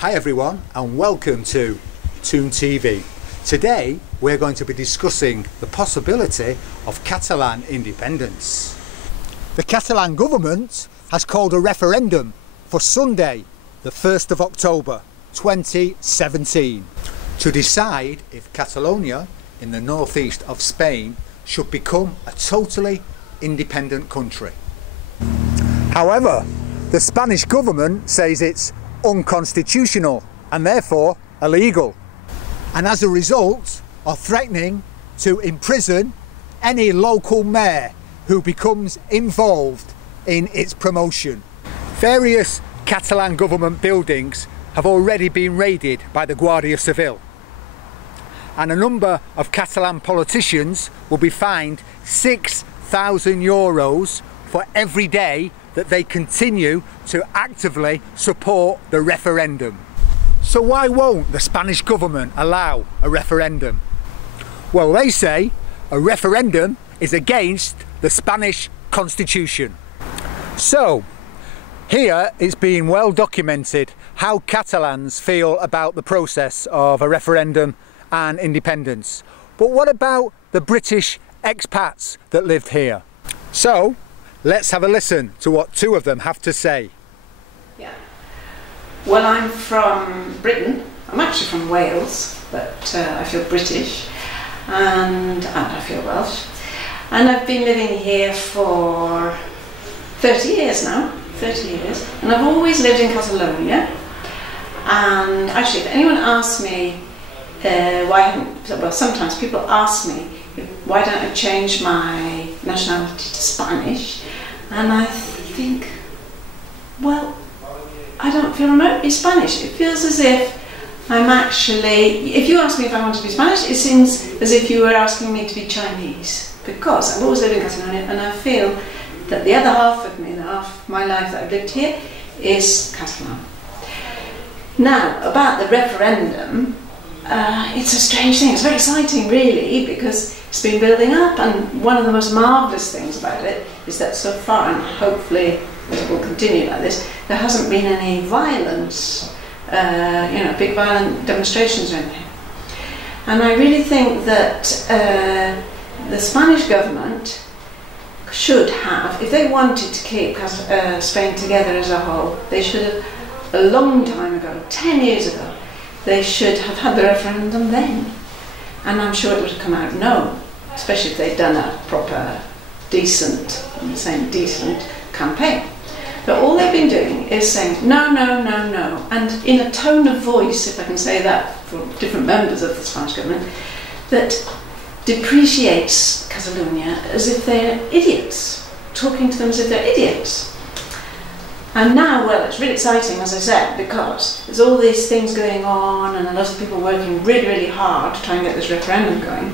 Hi everyone and welcome to Toon TV. Today we're going to be discussing the possibility of Catalan independence. The Catalan government has called a referendum for Sunday, the 1st of October 2017, to decide if Catalonia in the northeast of Spain should become a totally independent country. However, the Spanish government says it's unconstitutional and therefore illegal, and as a result are threatening to imprison any local mayor who becomes involved in its promotion. Various Catalan government buildings have already been raided by the Guardia Civil, and a number of Catalan politicians will be fined €6,000 for every day that they continue to actively support the referendum. So why won't the Spanish government allow a referendum? Well, they say a referendum is against the Spanish constitution. So here it's been well documented how Catalans feel about the process of a referendum and independence. But what about the British expats that lived here? So let's have a listen to what two of them have to say. Yeah. Well, I'm from Britain. I'm actually from Wales, but I feel British and I feel Welsh. And I've been living here for 30 years now, 30 years. And I've always lived in Catalonia. And actually, if anyone asks me why I haven't, well, sometimes people ask me, why don't I change my nationality to Spanish? And I think, well, I don't feel remotely Spanish. It feels as if I'm actually, if you ask me if I want to be Spanish, it seems as if you were asking me to be Chinese, because I've always lived in Catalonia and I feel that the other half of me, the half of my life that I've lived here, is Catalan. Now, about the referendum, it's a strange thing. It's very exciting, really, because it's been building up, and one of the most marvellous things about it is that so far, and hopefully it will continue like this, there hasn't been any violence, big violent demonstrations or anything. And I really think that the Spanish government should have, if they wanted to keep Spain together as a whole, they should have, a long time ago, 10 years ago, they should have had the referendum then. And I'm sure it would have come out no, especially if they'd done a proper, decent, I'm saying decent, campaign. But all they've been doing is saying no, no, no, no, and in a tone of voice, if I can say that for different members of the Spanish government, that depreciates Catalonia as if they're idiots, talking to them as if they're idiots. And now, well, it's really exciting, as I said, because there's all these things going on and a lot of people working really, really hard to try and get this referendum going.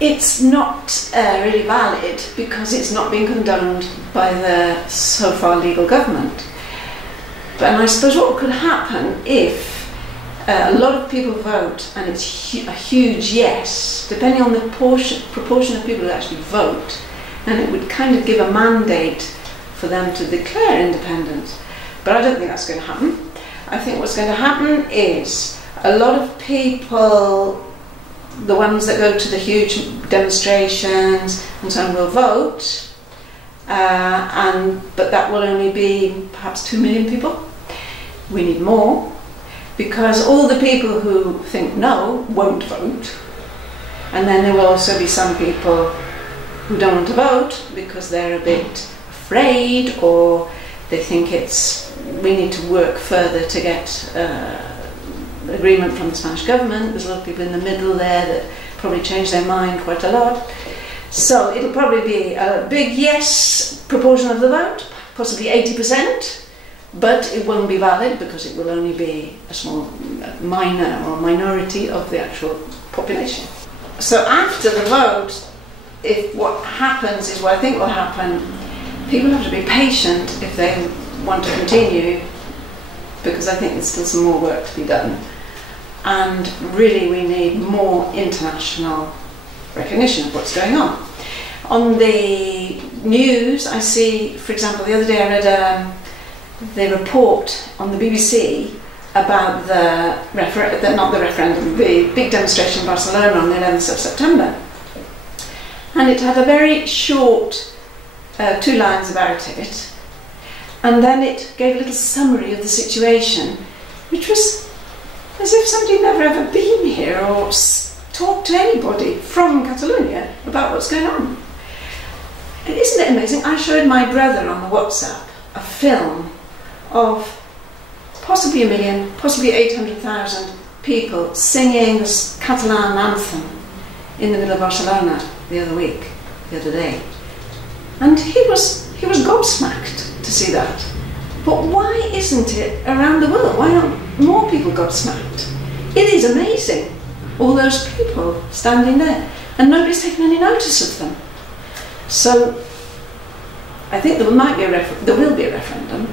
It's not really valid because it's not being condoned by the so far legal government. But I suppose what could happen if a lot of people vote and it's a huge yes, depending on the proportion of people who actually vote, and it would kind of give a mandate for them to declare independence. But I don't think that's going to happen. I think what's going to happen is a lot of people, the ones that go to the huge demonstrations and so on, will vote, but that will only be perhaps 2 million people. We need more, because all the people who think no won't vote, and then there will also be some people who don't want to vote because they're a bit afraid, or they think we need to work further to get agreement from the Spanish government. There's a lot of people in the middle there that probably change their mind quite a lot. So it'll probably be a big yes proportion of the vote, possibly 80%, but it won't be valid because it will only be a small minority of the actual population. So after the vote, if what happens is what I think will happen, people have to be patient if they want to continue, because I think there's still some more work to be done. And really we need more international recognition of what's going on. On the news I see, for example, the other day I read the report on the BBC about the big demonstration in Barcelona on the 11th of September. And it had a very short 2 lines about it, and then it gave a little summary of the situation, which was as if somebody had never ever been here or talked to anybody from Catalonia about what's going on. And isn't it amazing? I showed my brother on the WhatsApp a film of possibly 1 million, possibly 800,000 people singing the Catalan anthem in the middle of Barcelona the other day. And he was gobsmacked to see that. But why isn't it around the world? Why aren't more people gobsmacked? It is amazing, all those people standing there, and nobody's taken any notice of them. So I think there will be a referendum,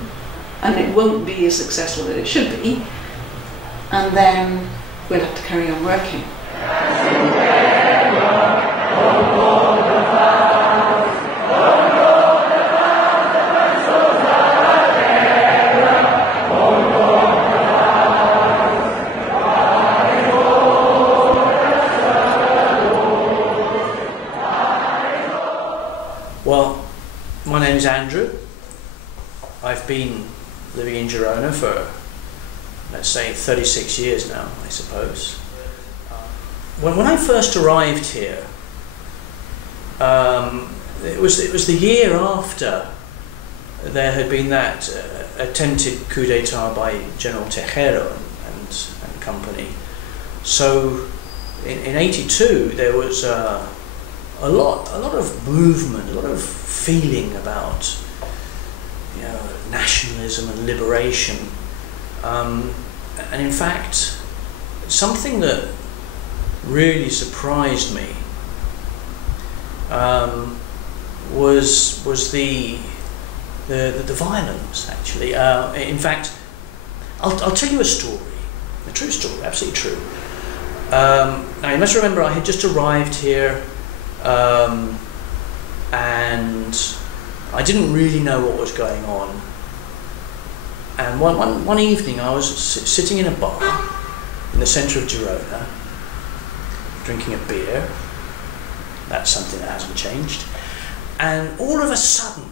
and it won't be as successful as it should be, and then we'll have to carry on working. Well, my name is Andrew. I've been living in Girona for, let's say, 36 years now, I suppose. When I first arrived here, it was the year after there had been that attempted coup d'etat by General Tejero and company. So in '82 there was a lot of movement, a lot of feeling about, you know, nationalism and liberation, and in fact something that really surprised me was the violence, actually. In fact, I'll tell you a story, a true story, absolutely true. Now you must remember I had just arrived here, and I didn't really know what was going on. And one evening I was sitting in a bar in the centre of Girona, drinking a beer. That's something that hasn't changed. And all of a sudden,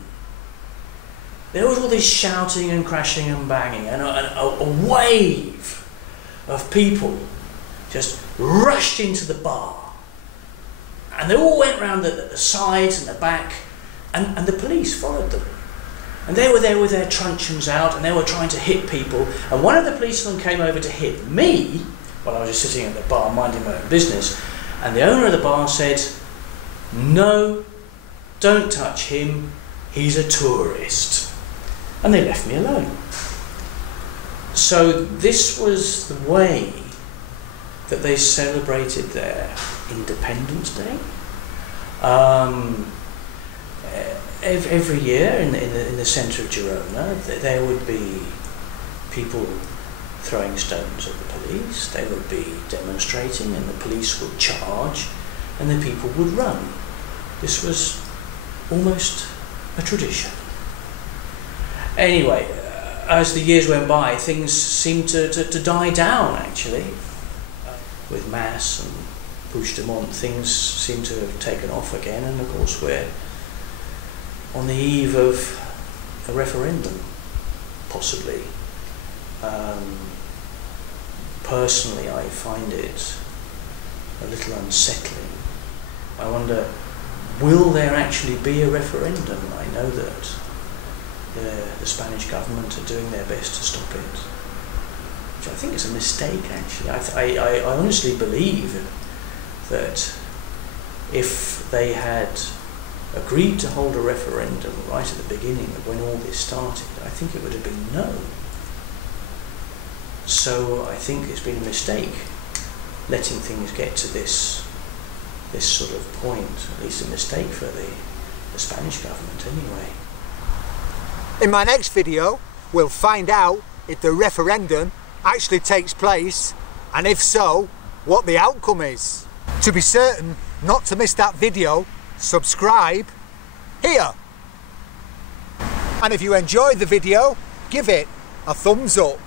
there was all this shouting and crashing and banging, and a wave of people just rushed into the bar. And they all went round the sides and the back, and the police followed them. And they were there with their truncheons out, and they were trying to hit people. And one of the policemen came over to hit me while I was just sitting at the bar minding my own business. And the owner of the bar said, "No, don't touch him, he's a tourist." And they left me alone. So this was the way that they celebrated their Independence Day. Every year in the centre of Girona, there would be people throwing stones at the police. They would be demonstrating, and the police would charge, and the people would run. This was almost a tradition. Anyway, as the years went by, things seemed to die down, actually. With Mass and Puigdemont, things seem to have taken off again, and of course we're on the eve of a referendum, possibly. Personally, I find it a little unsettling. I wonder, will there actually be a referendum? I know that the Spanish government are doing their best to stop it, which I think is a mistake, actually. I honestly believe that if they had agreed to hold a referendum right at the beginning of when all this started, I think it would have been no. So I think it's been a mistake letting things get to this sort of point, at least a mistake for the Spanish government anyway. In my next video, we'll find out if the referendum actually takes place, and if so, what the outcome is. To be certain not to miss that video, subscribe here. And if you enjoyed the video, give it a thumbs up.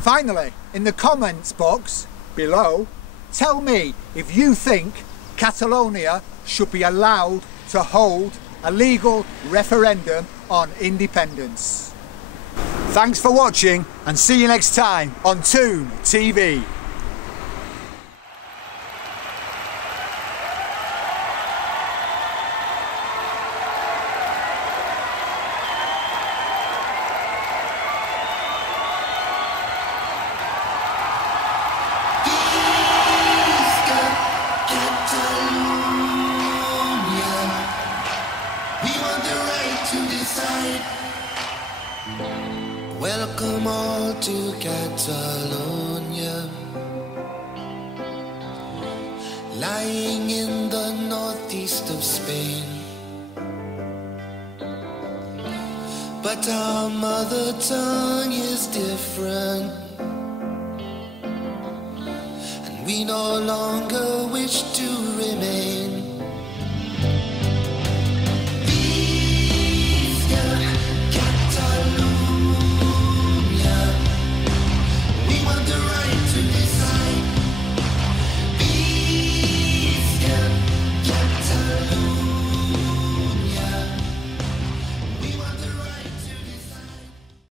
Finally, in the comments box below, tell me if you think Catalonia should be allowed to hold a legal referendum on independence. Thanks for watching and see you next time on Toon TV. Welcome all to Catalonia, lying in the northeast of Spain. But our mother tongue is different, and we no longer wish to remain.